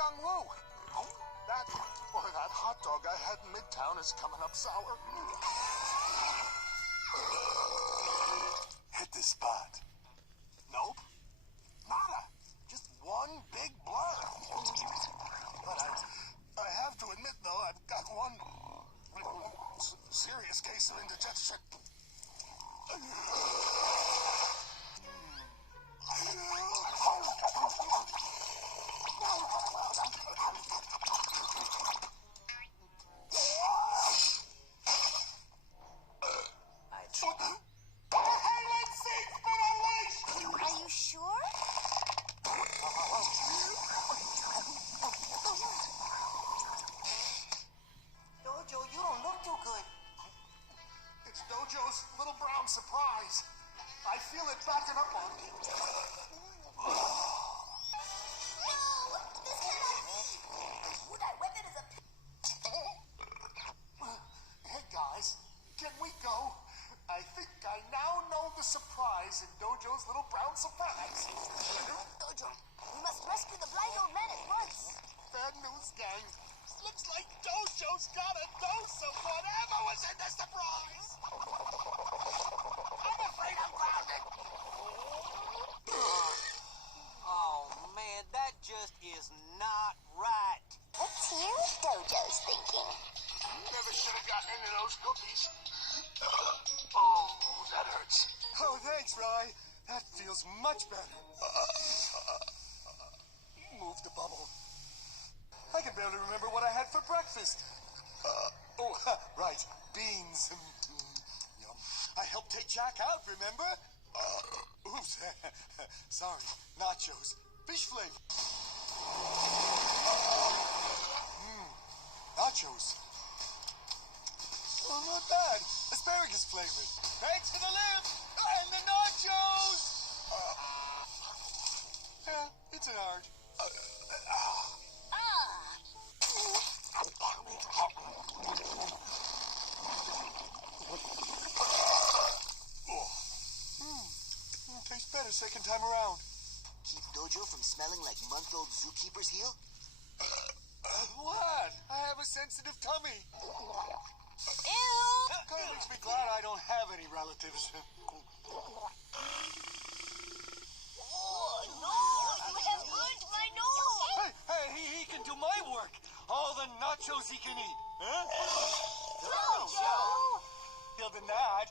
Gung-Gung-Woo. That hot dog I had in Midtown is coming up sour. Hit this spot. Nope. Nada. Just one big blur. But I have to admit, though, I've got one serious case of indigestion. Are you sure? Dojo, you don't look too good. It's Dojo's little brown surprise. I feel it backing up on me. No! This cannot be! That weapon is a... Hey, guys, can we go? I think I now know the surprise in Dojo's little brown surprise. Dojo, we must rescue the blind old man at once. Bad news, gang. Looks like Dojo's got a dose of whatever was in the surprise. I'm afraid I'm grounded. Oh, man, that just is not right. Let's hear what Dojo's thinking. Never should have gotten into those cookies. Oh, that hurts. Oh, thanks, Rye. That feels much better. Move the bubble. I can barely remember what I had for breakfast. Right. Beans. Yum. I helped take Jack out, remember? Oops. Sorry. Nachos. Fish flavor. Nachos. Oh, not bad. Asparagus flavored. Thanks for the lift. And the nachos. Yeah, it's an art. Tastes better second time around. Keep Dojo from smelling like month-old zookeeper's heel? What? I have a sensitive tummy. Ew! Kind of makes me glad I don't have any relatives. Oh, no! You have burnt my nose! Hey, he can do my work. All the nachos he can eat. Huh? Dojo! He'll be mad.